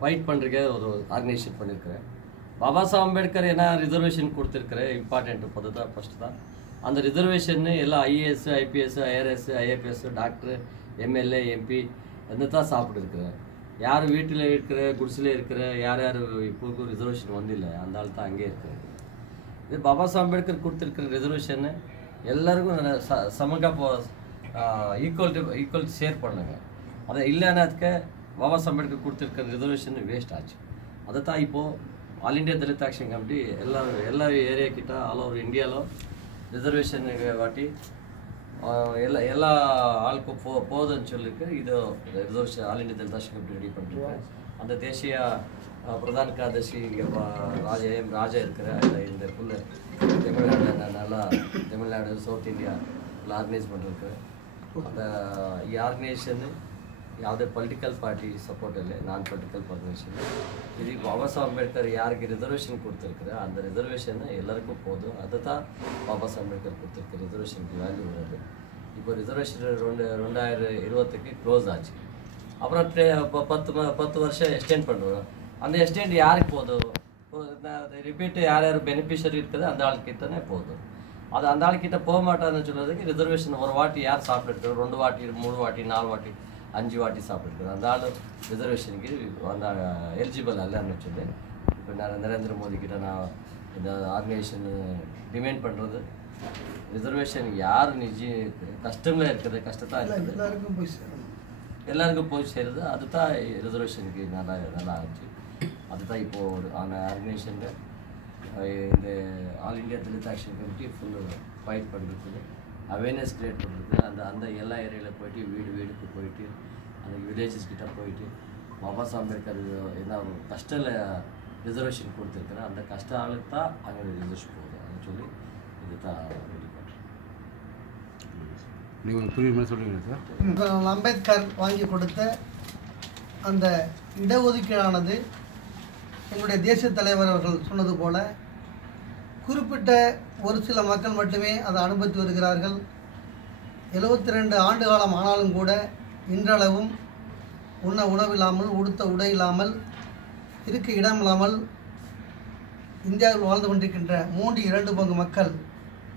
Fight பண்ணுறதுக்கு ஒரு organisation பண்ணியிருக்கிறேன். பாபா சாஹேப் அம்பேத்கர் என்ன ரிசர்வேஷன் கொடுத்துருக்குறேன் இம்பார்ட்டன்ட் பத்து தான் ஃபஸ்ட்டு தான் அந்த ரிசர்வேஷன் எல்லாம் IAS IPS IRS IAPS doctor MLA MP அந்த தான் சாப்பிட்டுருக்குறேன். யார் வீட்டில் இருக்கிற குடிசில் இருக்கிற யார் யார் இப்போ ரிசர்வேஷன் வந்தில்லை அந்த ஆள் தான் அங்கே இருக்கிறேன். இது பாபா சாஹேப் அம்பேத்கர் கொடுத்துருக்கிற ரிசர்வேஷன்னு எல்லாருக்கும் சமமாக ஈக்குவல் ஷேர் பண்ணுங்க. அதை இல்லைனாக்க பாபா சாஹேப் அம்பேத்கர் கொடுத்துருக்கிற ரிசர்வேஷன் வேஸ்ட் ஆச்சு. அதை தான் இப்போது all India Dalit action committee எல்லா ஏரியா கிட்ட ஆல் ஓவர் இந்தியாவில் ரிசர்வேஷன் வாட்டி எல்லா ஆளுக்கும் போதுன்னு சொல்லியிருக்கு. இது reservation all India Dalit action committee ready பண்ணிருக்கேன். அந்த தேசிய பிரதான கார்தர்சி இங்கே ராஜா இருக்கிற இந்த ஃபுல்லு தமிழ்நாடு நல்லா தமிழ்நாடு சவுத் இந்தியா ಎಲ್ಲ ಆರ್ಗನೈಸ್ ಮಾಡಿರ್ತಾರೆ. அந்த ಈ ಆರ್ಗನೈಸೇಷನ್ ಯಾವುದೇ ಪೊಲಿಟಿಕಲ್ ಪಾರ್ಟಿ ಸಪೋರ್ಟ್ ಇಲ್ಲ, ನಾನ್ ಪೊಲಿಟಿಕಲ್ ಆರ್ಗನೈಸೇಷನ್. ಇದು ಬಾಬಾ ಸಾಹೇಬ್ ಅಂಬೇಡ್ಕರ್ ಯಾರಿಗೆ ರಿಸರ್ವೇಷನ್ ಕೊಡ್ತಿರ್ತಾರೆ அந்த ரிசர்வேஷன் எல்லாருக்கும் போதும். அதை தான் பாபா சாஹேப் அம்பேத்கர் கொடுத்துருக்க ரிசர்வேஷனுக்கு வேல்யூ வருது. இப்போ ரிசர்வேஷன் 2020க்கு க்ளோஸ் ஆச்சு. அப்புறம் 10 வருஷம் எக்ஸ்டெண்ட் பண்ணுறோம். அந்த எக்ஸ்டெண்ட் யாருக்கு போதும்? ரிப்பீட்டு யார் யார் பெனிஃபிஷரி இருக்குது அந்த ஆளுக்கிட்டே போதும். அது அந்த ஆளுக்கிட்ட போக மாட்டான்னு சொல்கிறதுக்கு ரிசர்வேஷன் ஒரு வாட்டி யார் சாப்பிட்டுருக்காரு, 2 வாட்டி 3 வாட்டி 4 வாட்டி 5 வாட்டி சாப்பிட்டுருக்காரு அந்த ஆள் ரிசர்வேஷனுக்கு அந்த எலிஜிபிள் அல்லன்னு சொல்லி இப்போ நான் நரேந்திர மோடி கிட்ட நான் இந்த ஆர்கனைசேஷன் டிமாண்ட் பண்ணுறது ரிசர்வேஷன் யார் கஷ்டமில் இருக்குது கஷ்டத்தான் இருக்குது எல்லாருக்கும் போய் சேருது. அதுதான் ரிசர்வேஷனுக்கு நல்லா ஆச்சு. அதுதான் இப்போது அந்த ஆர்கனைசேஷனில் இந்த all India Dalit action committee full fight பண்ணுறது அவேர்னஸ் க்ரியேட் பண்ணுறது. அந்த எல்லா ஏரியாவில் போயிட்டு வீடுக்கு போயிட்டு அந்த வில்லேஜஸ் கிட்ட போயிட்டு பாபா சாஹேப் அம்பேத்கர் என்ன கஷ்டம் ரிசர்வேஷன் கொடுத்துருக்குறேன் அந்த கஷ்ட ஆளுக்கு தான் அங்கே ரிசர்வேஷன் போகுது அப்படின்னு சொல்லி இது தான் ரெடி பண்ணுறேன். நீங்கள் புரியுமா சொல்லுங்கள் சார்? அம்பேத்கர் வாங்கி கொடுத்த அந்த இடஒதுக்கீடானது எங்களுடைய தேசிய தலைவர் அவர்கள் சொன்னது போல குறிப்பிட்ட ஒரு சில மக்கள் மட்டுமே அதை அனுபவித்து வருகிறார்கள். 72 ஆண்டு காலம் ஆனாலும் கூட இன்றளவும் உண்ண உணவில்லாமல் உடுத்த உடை இல்லாமல் இருக்க இடம் இல்லாமல் இந்தியாவில் வாழ்ந்து கொண்டிருக்கின்ற 2 பங்கு மக்கள்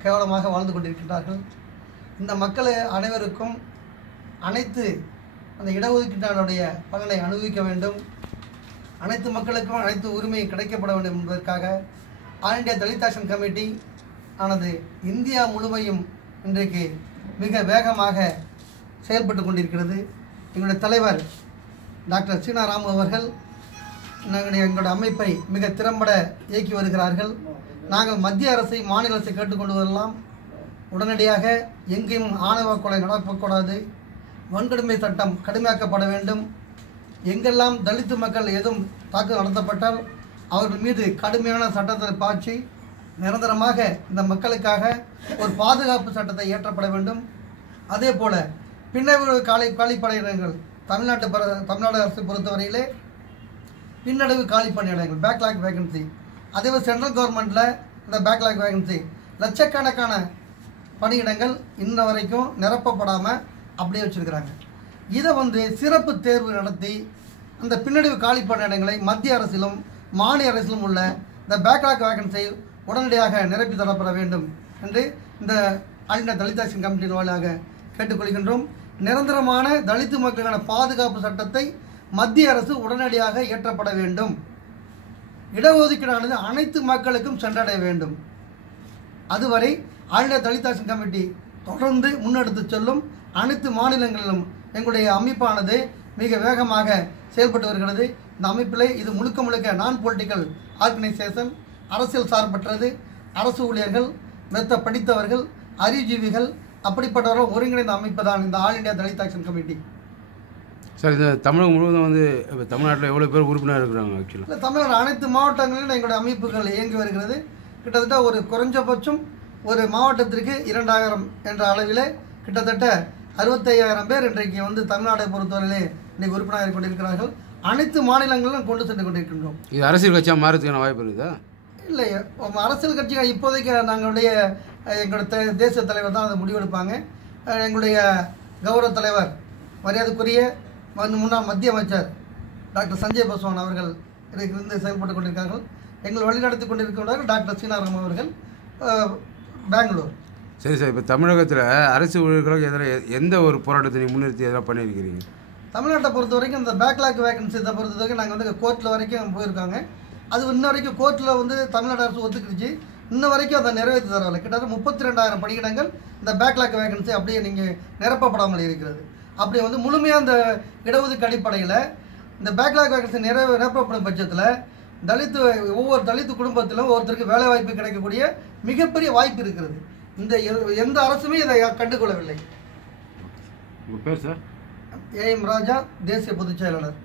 கேவலமாக வாழ்ந்து கொண்டிருக்கின்றார்கள். இந்த மக்கள் அனைவருக்கும் அனைத்து அந்த இடஒதுக்கீட்டினுடைய பலனை அனுபவிக்க வேண்டும், அனைத்து மக்களுக்கும் அனைத்து உரிமை கிடைக்கப்பட வேண்டும் என்பதற்காக all India Dalit action committee ஆனது இந்தியா முழுமையும் இன்றைக்கு மிக வேகமாக செயல்பட்டு கொண்டிருக்கிறது. எங்களுடைய தலைவர் டாக்டர் சீனாராம் அவர்கள் எங்களுடைய அமைப்பை மிக திறம்பட இயக்கி வருகிறார்கள். நாங்கள் மத்திய அரசை மாநில அரசை கேட்டுக்கொண்டு வரலாம், உடனடியாக எங்கேயும் ஆணவ கொலை நடக்கக்கூடாது, வன்கொடுமை சட்டம் கடுமையாக்கப்பட வேண்டும், எங்கெல்லாம் தலித்து மக்கள் எதுவும் தாக்குதல் நடத்தப்பட்டால் அவர்கள் மீது கடுமையான சட்டத்தை பாய்ச்சி நிரந்தரமாக இந்த மக்களுக்காக ஒரு பாதுகாப்பு சட்டத்தை இயற்றப்பட வேண்டும். அதே போல் பின்னடைவு காலிப்படையிடங்கள் தமிழ்நாடு அரசை பொறுத்தவரையிலே பின்னடைவு காலிப்பணியிடங்கள் பேக்லாக் வேகன்சி, அதேபோல் சென்ட்ரல் கவர்மெண்ட்டில் இந்த பேக்லாக் வேகன்சி லட்சக்கணக்கான பணியிடங்கள் இன்ன வரைக்கும் நிரப்பப்படாமல் அப்படியே வச்சுருக்கிறாங்க. இதை சிறப்பு தேர்வு நடத்தி அந்த பின்னடைவு காலிப்பணியிடங்களை மத்திய அரசிலும் மாநில அரசிலும் உள்ள இந்த பேக்லாக் வேகன்ஸை உடனடியாக நிரப்பி தரப்பட வேண்டும் என்று இந்த ஆல் இண்டியா தலித் ஆக்ஷன் கமிட்டியின் வாயிலாக கேட்டுக்கொள்கின்றோம். நிரந்தரமான தலித்து மக்களுக்கான பாதுகாப்பு சட்டத்தை மத்திய அரசு உடனடியாக இயற்றப்பட வேண்டும். இடஒதுக்கீடானது அனைத்து மக்களுக்கும் சென்றடைய வேண்டும். அதுவரை all India Dalit action committee தொடர்ந்து முன்னெடுத்து செல்லும். அனைத்து மாநிலங்களிலும் எங்களுடைய அமைப்பானது மிக வேகமாக செயல்பட்டு வருகிறது. இந்த அமைப்பில் இது முழுக்க நான் பொலிட்டிக்கல் ஆர்கனைசேஷன், அரசியல் சார்பற்றது, அரசு ஊழியர்கள், மெத்த படித்தவர்கள், அறிவுஜீவிகள் அப்படிப்பட்டவர்கள் ஒருங்கிணைந்த அமைப்பு தான் இந்த all India Dalit action committee. Sir, இந்த தமிழகம் முழுவதும் இப்போ தமிழ்நாட்டில் எவ்வளோ பேர் உறுப்பினர் இருக்கிறாங்க? ஆக்சுவலாக இல்லை, தமிழ்நாடு அனைத்து மாவட்டங்களிலும் எங்களுடைய அமைப்புகள் இயங்கி வருகிறது. கிட்டத்தட்ட ஒரு குறைஞ்சபட்சம் ஒரு மாவட்டத்திற்கு 2000 என்ற அளவில் கிட்டத்தட்ட 65,000 பேர் இன்றைக்கு தமிழ்நாட்டை பொறுத்தவரையிலே இன்றைக்கு உறுப்பினராக கொண்டிருக்கிறார்கள். அனைத்து மாநிலங்களிலும் கொண்டு சென்று கொண்டிருக்கின்றோம். இது அரசியல் கட்சியாக மாறதுக்கான வாய்ப்பு இருக்குதா? இல்லை, அரசியல் கட்சிகள் இப்போதைக்கு எங்களுடைய தேசிய தலைவர் தான் அதை முடிவெடுப்பாங்க. எங்களுடைய கௌரவ தலைவர் மரியாதைக்குரிய முன்னாள் மத்திய அமைச்சர் டாக்டர் சஞ்சய் பாஸ்வான் அவர்கள் இருந்து செயல்பட்டு கொண்டிருக்கார்கள். எங்கள் வழிநடத்தி கொண்டிருக்கிறார்கள் டாக்டர் சீனாராம் அவர்கள் பெங்களூர். சரி சார், இப்போ தமிழகத்தில் அரசு ஊழியர்களுக்கு எதிராக எந்த ஒரு போராட்டத்தை நீங்கள் முன்னிறுத்தி எதெல்லாம் பண்ணியிருக்கிறீங்க? தமிழ்நாட்டை பொறுத்த வரைக்கும் இந்த பேக்லாக் வேகன்சி இதை பொறுத்த வரைக்கும் நாங்கள் வந்து கோர்ட்டில் வரைக்கும் போயிருக்காங்க. அது இன்ன வரைக்கும் கோர்ட்டில் வந்து தமிழ்நாடு அரசு ஒத்துக்கிடுச்சு. இன்ன வரைக்கும் அதை நிறைவேற்றி தரவில்லை. கிட்டத்தட்ட 32,000 பணியிடங்கள் இந்த பேக்லாக் வேகன்சி அப்படியே நீங்கள் நிரப்பப்படாமல் இருக்கிறது. அப்படி வந்து முழுமையாக அந்த இடஒதுக்கு அடிப்படையில் இந்த பேக்லாக் வேகன்சி நிரப்பப்படும் பட்சத்தில் ஒவ்வொரு தலித்து குடும்பத்திலும் ஒருத்தருக்கு வேலை வாய்ப்பு கிடைக்கக்கூடிய மிகப்பெரிய வாய்ப்பு இருக்கிறது. இந்த எந்த அரசுமே இதை கண்டுகொள்ளவில்லை. உங்கள் பேர் சார்? ஏஎம் ராஜா, தேசிய பொதுச் செயலாளர்.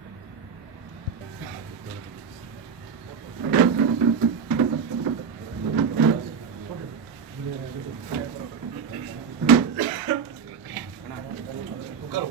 உட்கார்